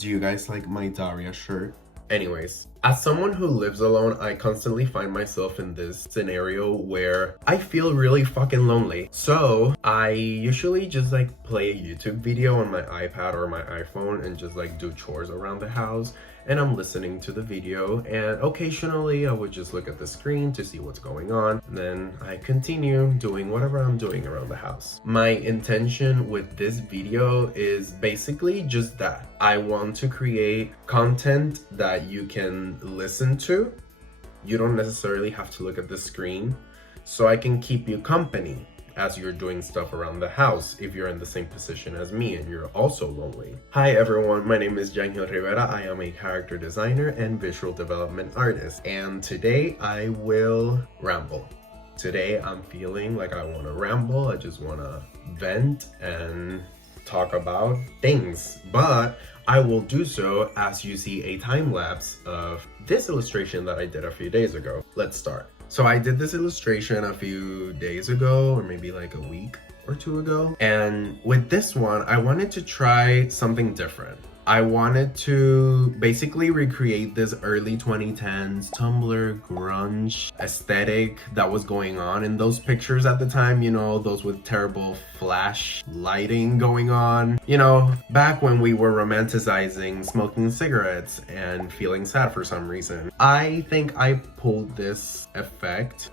Do you guys like my Daria shirt? Anyways, as someone who lives alone, I constantly find myself in this scenario where I feel really fucking lonely. So I usually just like play a YouTube video on my iPad or my iPhone and just like do chores around the house. And I'm listening to the video, and occasionally I would just look at the screen to see what's going on. And then I continue doing whatever I'm doing around the house. My intention with this video is basically just that. I want to create content that you can listen to. You don't necessarily have to look at the screen, so I can keep you company as you're doing stuff around the house if you're in the same position as me and you're also lonely. Hi everyone, my name is Jangil Rivera. I am a character designer and visual development artist, and today I will ramble. Today I'm feeling like I want to ramble. I just want to vent and talk about things, but I will do so as you see a time lapse of this illustration that I did a few days ago. Let's start. So I did this illustration a few days ago, or maybe like a week or two ago. And with this one, I wanted to try something different. I wanted to basically recreate this early 2010s Tumblr grunge aesthetic that was going on in those pictures at the time, you know, those with terrible flash lighting going on. You know, back when we were romanticizing smoking cigarettes and feeling sad for some reason. I think I pulled this effect.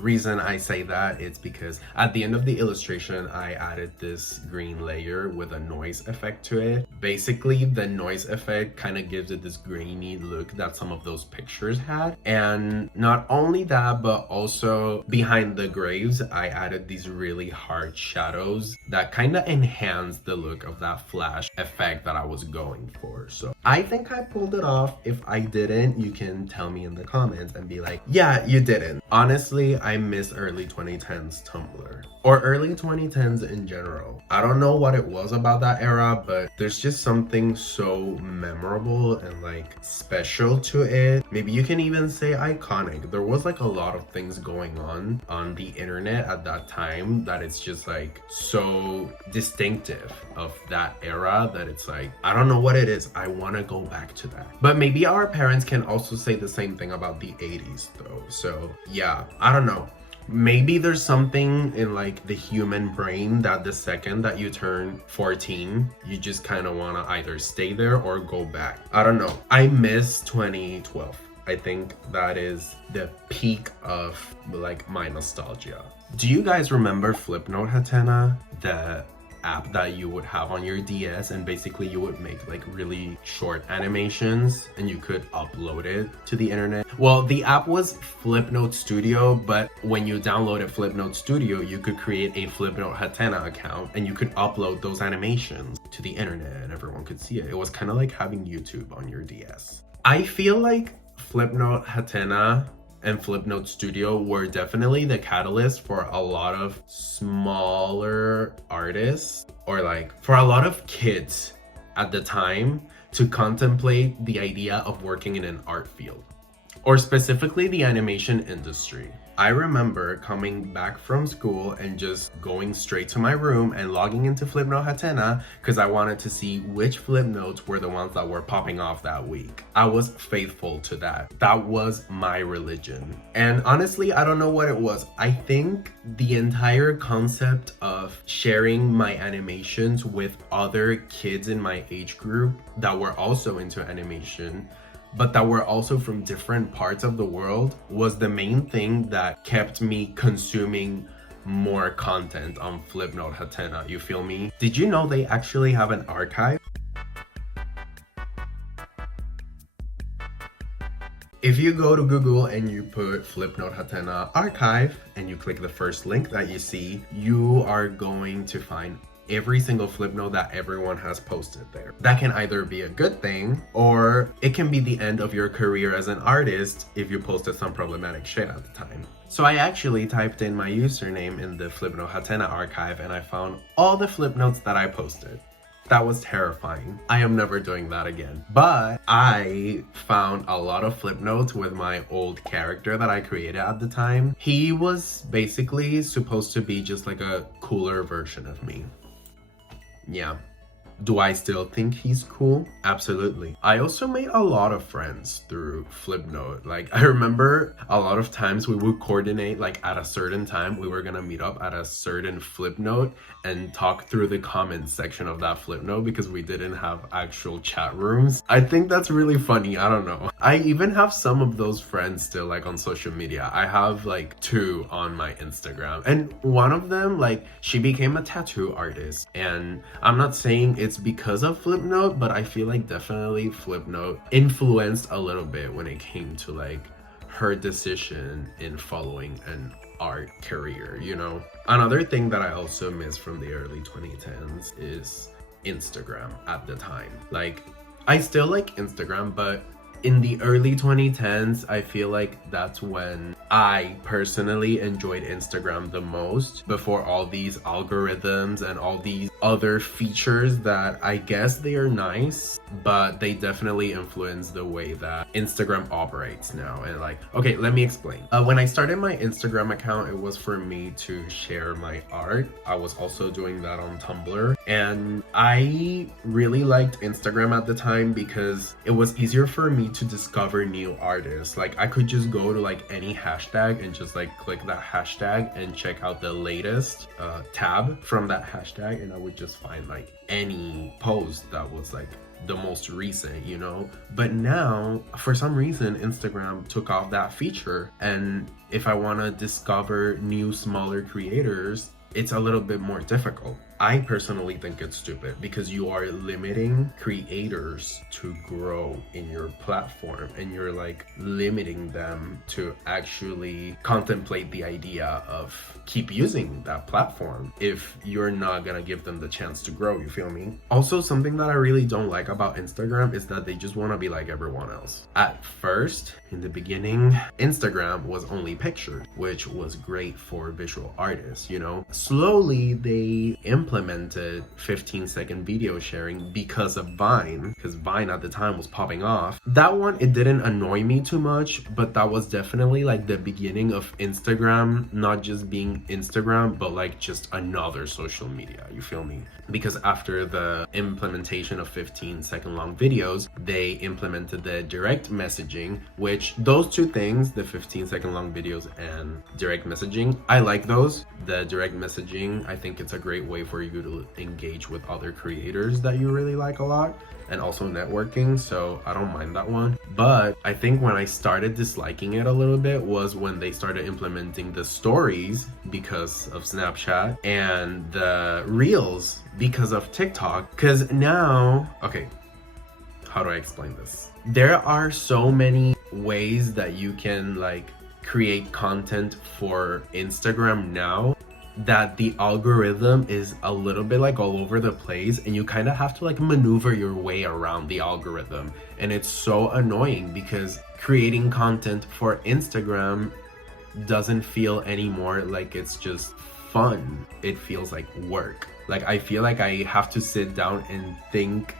Reason I say that, it's because at the end of the illustration, I added this green layer with a noise effect to it. Basically, the noise effect kind of gives it this grainy look that some of those pictures had. And not only that, but also behind the graves, I added these really hard shadows that kind of enhance the look of that flash effect that I was going for. So I think I pulled it off. If I didn't, you can tell me in the comments and be like, yeah, you didn't. Honestly, I miss early 2010s Tumblr, or early 2010s in general. I don't know what it was about that era, but there's just something so memorable and like special to it. Maybe you can even say iconic. There was like a lot of things going on the internet at that time that it's just like so distinctive of that era that it's like, I don't know what it is. I want to go back to that. But maybe our parents can also say the same thing about the 80s though. So yeah, I don't know. Maybe there's something in like the human brain that the second that you turn 14, you just kind of want to either stay there or go back. I don't know. I miss 2012. I think that is the peak of like my nostalgia. Do you guys remember Flipnote Hatena? The app that you would have on your DS, and basically you would make like really short animations and you could upload it to the internet. Well, the app was Flipnote Studio, but when you downloaded Flipnote Studio, you could create a Flipnote Hatena account and you could upload those animations to the internet and everyone could see it. It was kind of like having YouTube on your DS. I feel like Flipnote Hatena and Flipnote Studio were definitely the catalyst for a lot of smaller artists, or like for a lot of kids at the time, to contemplate the idea of working in an art field, or specifically the animation industry. I remember coming back from school and just going straight to my room and logging into Flipnote Hatena because I wanted to see which Flipnotes were the ones that were popping off that week. I was faithful to that. That was my religion. And honestly, I don't know what it was. I think the entire concept of sharing my animations with other kids in my age group that were also into animation, but that were also from different parts of the world, was the main thing that kept me consuming more content on Flipnote Hatena. You feel me? Did you know they actually have an archive? If you go to Google and you put Flipnote Hatena archive and you click the first link that you see, you are going to find every single Flipnote that everyone has posted there. That can either be a good thing, or it can be the end of your career as an artist if you posted some problematic shit at the time. So I actually typed in my username in the Flipnote Hatena archive and I found all the Flipnotes that I posted. That was terrifying. I am never doing that again. But I found a lot of Flipnotes with my old character that I created at the time. He was basically supposed to be just like a cooler version of me. Yeah, Do I still think he's cool? Absolutely. I also made a lot of friends through Flipnote. Like, I remember a lot of times we would coordinate, like at a certain time, we were gonna meet up at a certain Flipnote and talk through the comments section of that Flipnote because we didn't have actual chat rooms. I think that's really funny. I don't know. I even have some of those friends still, like on social media. I have like 2 on my Instagram, and one of them, like, she became a tattoo artist, and I'm not saying it's because of Flipnote, but I feel like definitely Flipnote influenced a little bit when it came to like her decision in following an art career, you know? Another thing that I also miss from the early 2010s is Instagram at the time. Like, I still like Instagram, but in the early 2010s, I feel like that's when I personally enjoyed Instagram the most, before all these algorithms and all these other features that I guess they are nice, but they definitely influence the way that Instagram operates now. And like, okay, let me explain. When I started my Instagram account, it was for me to share my art. I was also doing that on Tumblr, and I really liked Instagram at the time because it was easier for me to discover new artists. Like, I could just go to like any hashtag and just like click that hashtag and check out the latest tab from that hashtag, and I would just find like any post that was like the most recent, you know? But now, for some reason, Instagram took off that feature, and if I want to discover new, smaller creators, it's a little bit more difficult. I personally think it's stupid because you are limiting creators to grow in your platform, and you're like limiting them to actually contemplate the idea of keep using that platform if you're not gonna give them the chance to grow, you feel me? Also, something that I really don't like about Instagram is that they just want to be like everyone else. At first, in the beginning, Instagram was only pictures, which was great for visual artists, you know? Slowly, they implemented 15-second video sharing because of Vine, because Vine at the time was popping off. That one, it didn't annoy me too much, but that was definitely like the beginning of Instagram not just being Instagram, but like just another social media, you feel me? Because after the implementation of 15-second long videos, they implemented the direct messaging, which those two things, the 15-second long videos and direct messaging, I like those. The direct messaging, I think it's a great way for you to engage with other creators that you really like a lot, and also networking, so I don't mind that one. But I think when I started disliking it a little bit was when they started implementing the stories because of Snapchat and the reels because of TikTok. Because now, okay, how do I explain this? There are so many ways that you can like create content for Instagram now that the algorithm is a little bit like all over the place, and you kind of have to like maneuver your way around the algorithm, and it's so annoying because creating content for Instagram doesn't feel anymore like it's just fun. It feels like work. Like, I feel like I have to sit down and think,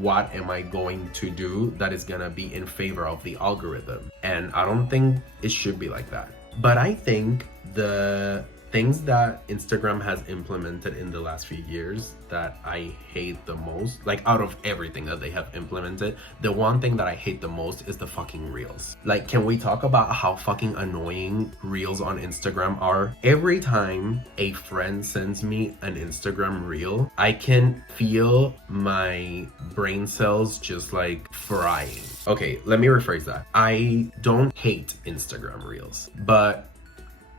what am I going to do that is gonna be in favor of the algorithm? And I don't think it should be like that. But I think the things that Instagram has implemented in the last few years that I hate the most, like out of everything that they have implemented, the one thing that I hate the most is the fucking reels. Like, can we talk about how fucking annoying reels on Instagram are? Every time a friend sends me an Instagram reel, I can feel my brain cells just like frying. Okay, let me rephrase that. I don't hate Instagram reels, but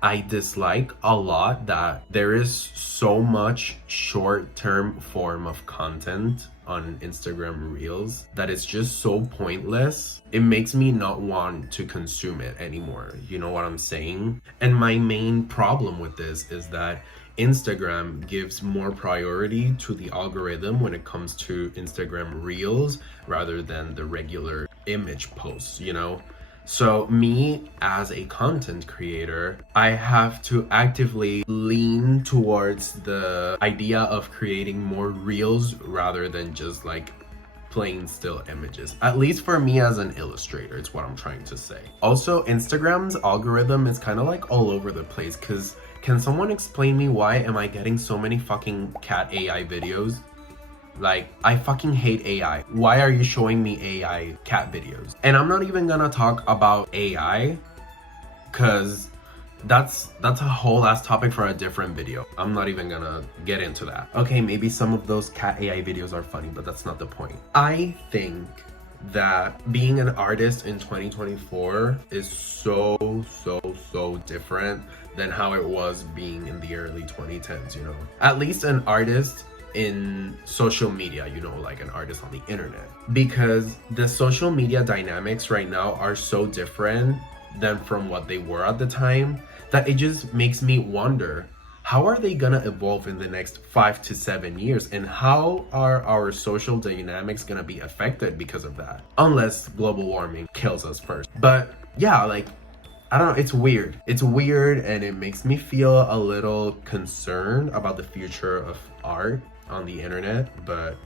I dislike a lot that there is so much short-term form of content on Instagram Reels that it's just so pointless. It makes me not want to consume it anymore. You know what I'm saying? And my main problem with this is that Instagram gives more priority to the algorithm when it comes to Instagram Reels rather than the regular image posts, you know? So me as a content creator, I have to actively lean towards the idea of creating more reels rather than just like plain still images. At least for me as an illustrator, it's what I'm trying to say. Also, Instagram's algorithm is kind of like all over the place, because can someone explain me why am I getting so many fucking cat AI videos? Like, I fucking hate AI. Why are you showing me AI cat videos? And I'm not even gonna talk about AI, cause that's a whole ass topic for a different video. I'm not even gonna get into that. Okay, maybe some of those cat AI videos are funny, but that's not the point. I think that being an artist in 2024 is so different than how it was being in the early 2010s, you know? At least an artist in social media, you know, like an artist on the internet. Because the social media dynamics right now are so different than from what they were at the time that it just makes me wonder, how are they gonna evolve in the next 5 to 7 years, and how are our social dynamics gonna be affected because of that? Unless global warming kills us first. But yeah, like, I don't know, it's weird. It's weird, and it makes me feel a little concerned about the future of art on the internet, but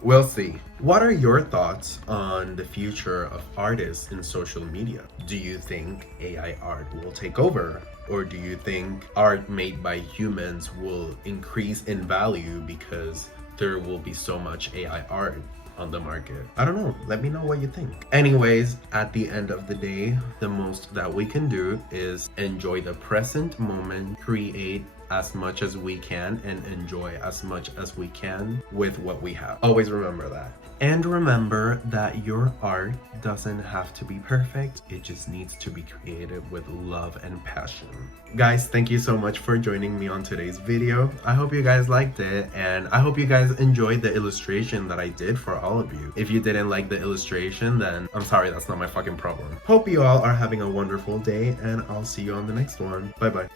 we'll see. What are your thoughts on the future of artists in social media? Do you think AI art will take over? Or do you think art made by humans will increase in value because there will be so much AI art on the market? I don't know. Let me know what you think. Anyways, at the end of the day, the most that we can do is enjoy the present moment, create as much as we can, and enjoy as much as we can with what we have. Always remember that. And remember that your art doesn't have to be perfect. It just needs to be created with love and passion. Guys, thank you so much for joining me on today's video. I hope you guys liked it, and I hope you guys enjoyed the illustration that I did for all of you. If you didn't like the illustration, then I'm sorry, that's not my fucking problem. Hope you all are having a wonderful day, and I'll see you on the next one. Bye bye.